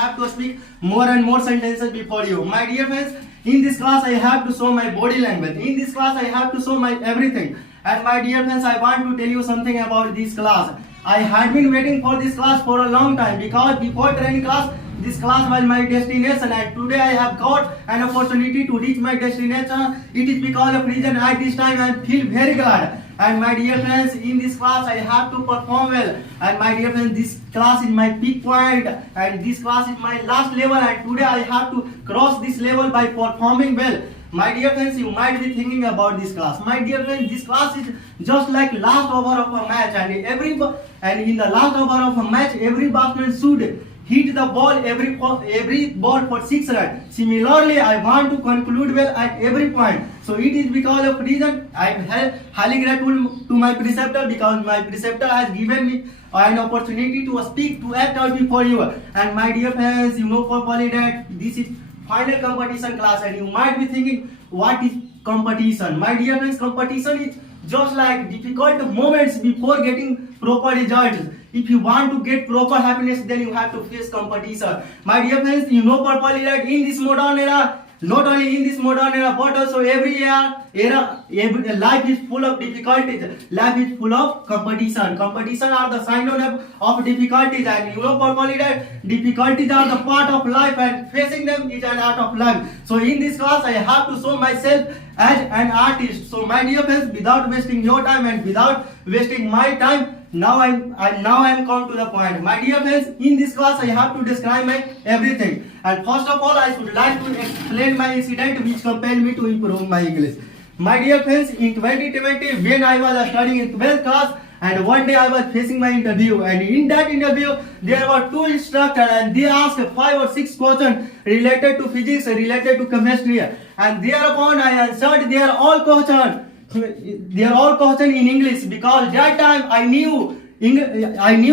have to speak more and more sentences before you. My dear friends, in this class I have to show my body language. In this class I have to show my everything. And my dear friends, I want to tell you something about this class. I had been waiting for this class for a long time, because before training class, this class was my destination, and today I have got an opportunity to reach my destination. It is because of reason at this time I feel very glad. And my dear friends, in this class I have to perform well. And my dear friends, this class is my peak point, and this class is my last level, and today I have to cross this level by performing well. My dear friends, you might be thinking about this class. My dear friends, this class is just like last over of a match, and in the last over of a match, every batsman should hit the ball every ball for 6 runs. Similarly, I want to conclude well at every point. So it is because of reason I am highly grateful to my preceptor, because my preceptor has given me an opportunity to speak, to act out before you. And my dear friends, you know properly that this is final competition class, and you might be thinking, what is competition? My dear friends, competition is just like difficult moments before getting proper results. If you want to get proper happiness, then you have to face competition. My dear friends, you know properly that in this modern era, not only in this modern era, but also every life is full of difficulties. Life is full of competition. Competition are the sign of difficulties, and you know properly that difficulties are the part of life, and facing them is an art of life. So in this class, I have to show myself as an artist. So my dear friends, without wasting your time and without wasting my time, now I'm come to the point. My dear friends, in this class I have to describe my everything. And first of all, I should like to explain my incident which compelled me to improve my English. My dear friends, in 2020, when I was studying in 12th class, and one day I was facing my interview, and in that interview there were 2 instructors, and they asked 5 or 6 questions related to physics, related to chemistry, and thereupon I answered they are all questions in English, because that time I knew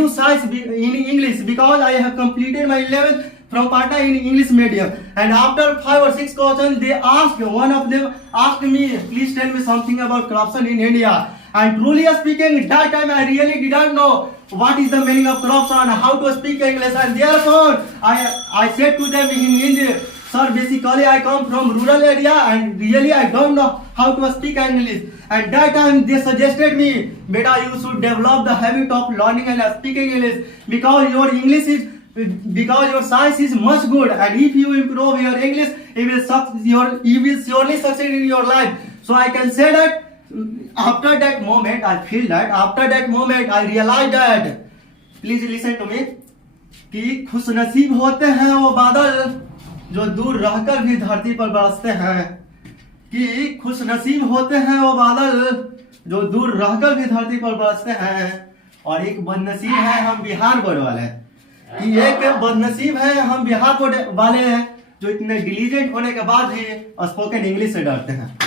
science in English, because I have completed my 11th from Patna in English medium. And after 5 or 6 questions, one of them asked me, please tell me something about corruption in India. And truly speaking, that time I really didn't know what is the meaning of corruption, how to speak English, and therefore I said to them in Hindi, sir, basically I come from rural area and really I don't know how to speak English. And that time they suggested me, beta, you should develop the habit of learning and speaking English, because your science is much good, and if you improve your English, you will surely succeed in your life. So I can say that after that moment, I realized that, please listen to me, कि खुशनसीब होते हैं वो बादल जो दूर रहकर भी धरती पर बरसते हैं, कि खुशनसीब होते हैं वो बादल जो दूर रहकर भी धरती पर बरसते हैं, और एक बदनसीब है हम बिहार बोर्ड वाले, कि एक बदनसीब है हम बिहार बोर्ड वाले हैं जो इतने डिलीजेंट होने के बाद भी स्पोकन इंग्लिश से डरते हैं.